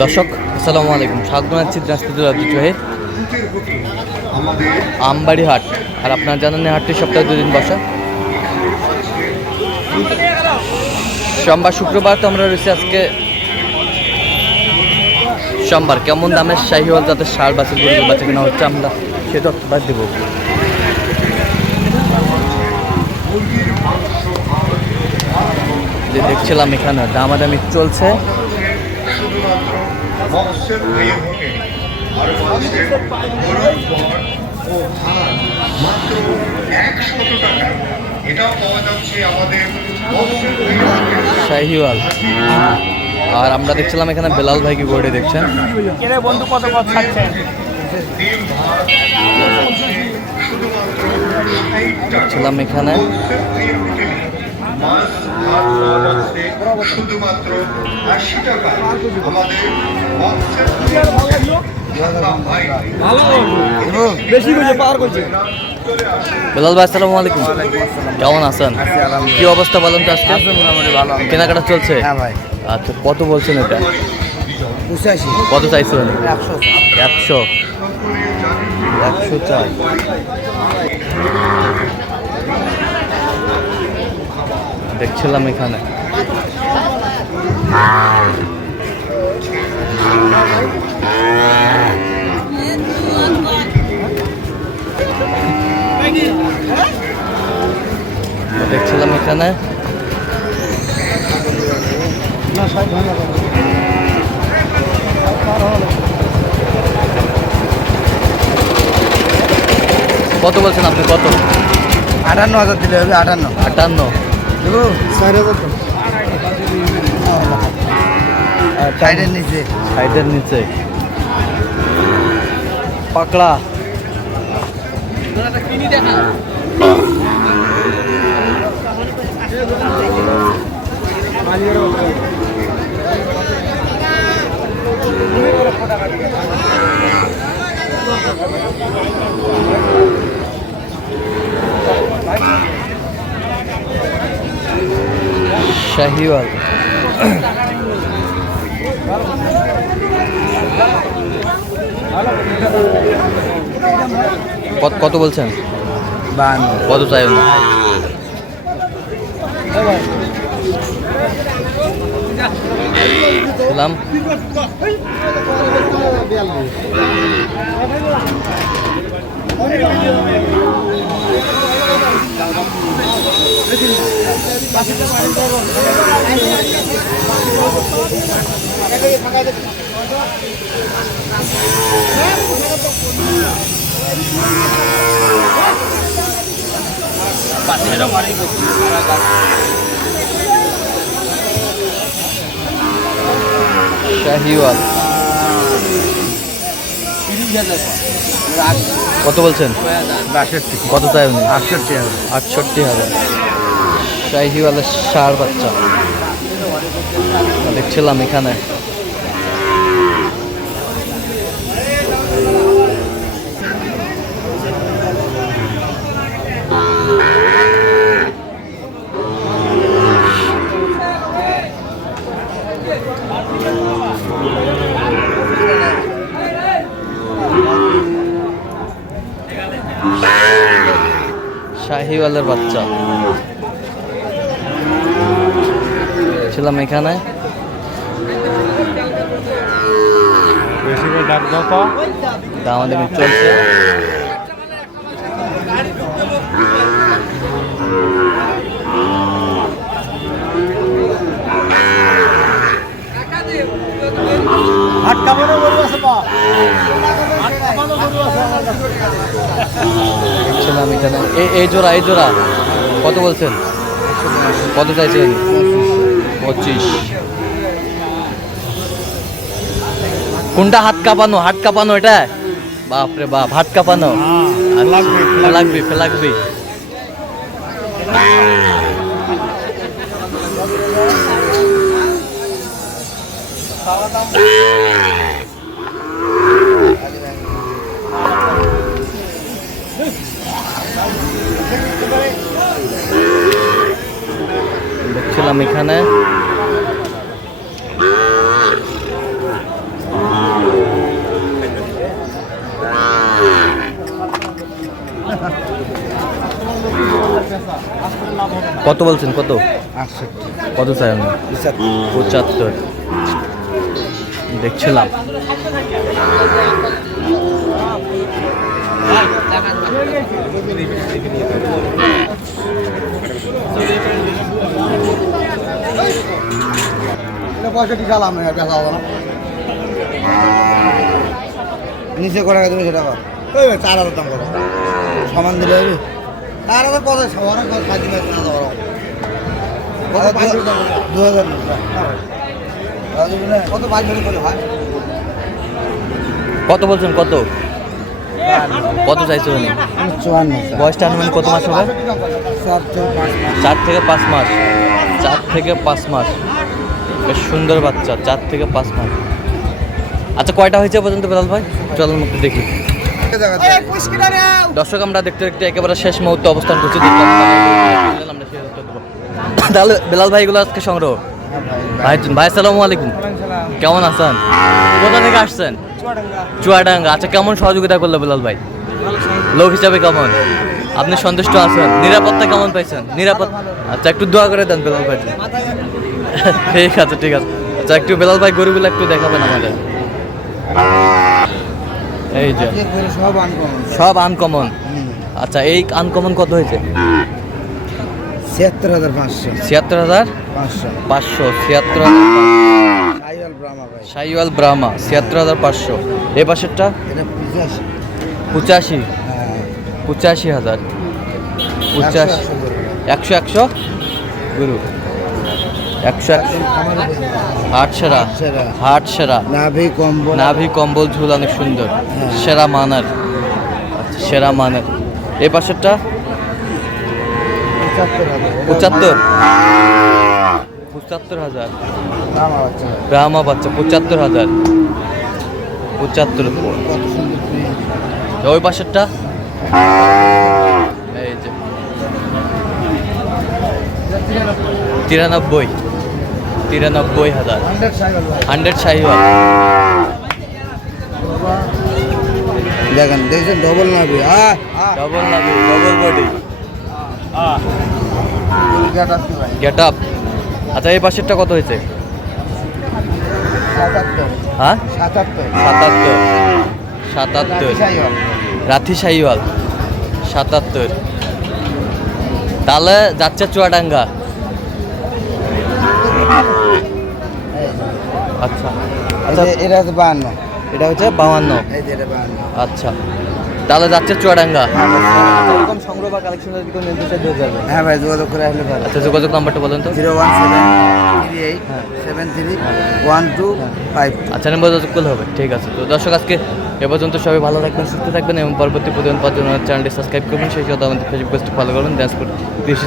দর্শক আসসালামু আলাইকুম। স্বাগত জানাচ্ছি দিনাজপুর ঐতিহ্যে আমবাড়ি হাট। আর আপনার জানেন হাটটি সপ্তাহে দুদিন বসা। সোমবার শুক্রবার তো আমরা রয়েছি আজকে। সোমবার কেমন দামের শাহিওয়াল যাতে সার বাছুর গরু বাচ্চা কেনা হচ্ছে আমরা? সে তথ্যটা দেবো। যে দেখছিলাম এখানে দামাদামি চলছে। আর মাছের গরুর বর ও ভাত মাত্র একশত টাকা এটাও পাওয়া যাচ্ছে আমাদের মৎস্যের ভাইয়ের হোটেল শাহিওয়াল। আর আমরা দেখছিলাম এখানে বেলাল ভাইকে গড়ে দেখছেন? কেরে বন্ধু কত খাচ্ছেন? ছিলাম এখানে মাছ শুধুমাত্র আশি টাকা আমাদের বেলাল ভাই আসসালামু আলাইকুম। কেমন আছেন? কি অবস্থা বলেন তো আজকে? কেনাকাটা চলছে? হ্যাঁ আচ্ছা কত বলছেন এটা? কত চাইছেন? একশো একশো। একশো চাই দেখছিলাম এখানে। দেখছিলাম এখানে। কত বলছেন আপনি কত? আটান্ন হাজার দিলে হবে আটান্ন। আটান্ন। দেবো চার হাজার সাইডের নিচে। সাইডের নিচে। পাকড়া। শাহিওয়াল কত কত বলছেন? কত চাই শাহিওয়াল। কত বলছেন? কত চাই উনি? আটষট্টি হাজার। আটষট্টি হাজার। শাহিওয়ালের সার বাচ্চা। দেখছিলাম এখানে। শাহিওয়ালের বাচ্চা ছিলাম এখানে বেশি করে ডাক দাও তো দামাদামি চলছে হাট কামানো গরু আছে বা হাট কামানো গরু আছে আমার কাছে। ছিলাম এখানে। এই এই জোড়া এই জোড়া। কত বলছেন? কত চাইছেন? পঁচিশ। কোনটা হাত কাঁপানো? হাত কাঁপানো এটা? বাপরে বাপ হাত কাঁপানো? লাগবে, লাগবে। লাগবে দেখলাম এখানে। কত বলছেন? কত? কত চাই পঁচাত্তর। দেখছিলাম। Thank you. পঁয়ষট্টি সাল আমরা বেচা হবে না। নিচে করে দেবে সেটা কর ওই চার হাজার দাম করো। সমান দিলে হবে। চার হাজার কত অনেক কত সাত দিন আছে না দু হাজার। কত পাঁচ মিনিট করে হয়? কত বলছেন কত? কত চাইছো উনি? বয়সটা আনুমানিক কত মাস হবে? চার থেকে পাঁচ মাস। চার থেকে পাঁচ মাস। বেশ সুন্দর বাচ্চা, চার থেকে পাঁচ মাস। আচ্ছা কয়টা হয়েছে পর্যন্ত বেলাল ভাই? চলুন একটু দেখি। দর্শক, আমরা দেখতে দেখতে একেবারে শেষ মুহূর্তে অবস্থান করছি। তাহলে বেলাল ভাই, এগুলো আজকে সংগ্রহ? ভাই ভাই, আসসালামু আলাইকুম। কেমন আছেন? কোথা থেকে আসছেন? চুয়াডাঙ্গা। আচ্ছা কেমন সহযোগিতা করল বেলাল ভাই? লোক হিসাবে কেমন? আপনি সন্তুষ্ট আছেন? নিরাপত্তা কেমন পাইছেন? নিরাপদ আচ্ছা একটু দোয়া করে দেন বেলাল ভাই। ঠিক আছে ঠিক আছে। আচ্ছা একটু বেলাল ভাই গরুগুলো একটু দেখাবেন আমাদের। এই যে। সব আনকমন সব আনকমন আচ্ছা এই আনকমন কত হয়েছে? ছিয়াত্তর হাজার পাঁচশো। ছিয়াত্তর হাজার পাঁচশো। পাঁচশো ছিয়াত্তর হাজার সাইওয়াল ব্রাহ্মা ছিয়াত্তর হাজার পাঁচশো। এ পাশেরটা? পঁচাশি। পঁচাশি? হ্যাঁ। পঁচাশি হাজার। পঁচাশি। একশো একশো? গুরু। একশো হাট সেরা। হাট সেরা। নাভি কম্বল। নাভি কম্বল ঝুল অনেক সুন্দর। সেরা মানের। সেরা মানের। এ পাশেরটা? পঁচাত্তর পঁচাত্তর। হাজার। ব্রাহ্মা বাচ্চা। পঁচাত্তর হাজার। পঁচাত্তর ওই পাশেরটা? তিরানব্বই। তিরানব্বই হাজার। হান্ড্রেড সাইওয়াল দেখেন দেখছেন? ডবল হ্যাঁ ডবল নাভি ডবল বডি গেট আপ আচ্ছা এই পাশেরটা কত হয়েছে? হ্যাঁ? সাতাত্তর। সাতাত্তর। সাতাত্তর। রাথি সাইওয়াল। সাতাত্তর। তাহলে যাচ্ছে চুয়াডাঙ্গা। আচ্ছা। আচ্ছা। এটা হচ্ছে বাহান্ন। এটা হচ্ছে বাহান্ন। আচ্ছা। তাহলে যাচ্ছে চুয়াডাঙ্গা। এরকম সংগ্রহ বা কালেকশন যদি কোনো নির্দেশে দিয়ে যাবে? হ্যাঁ ভাই যোগাযোগ করে আসলে ভালো। আচ্ছা যোগাযোগ নাম্বারটা বলেন তো। Zero one seven three eight seven three one two five. আচ্ছা নাম্বার যোগাযোগ করলে হবে। ঠিক আছে। তো দর্শক আজকে এ পর্যন্ত সবাই ভালো থাকবেন সুস্থ থাকবেন এবং পরবর্তী প্রতিদিন পাওয়ার জন্য চ্যানেলটি সাবস্ক্রাইব করবেন। সেই সাথে আমাদের ফেসবুক পেজটি ফলো করবেন। ড্যান্স করে কৃষি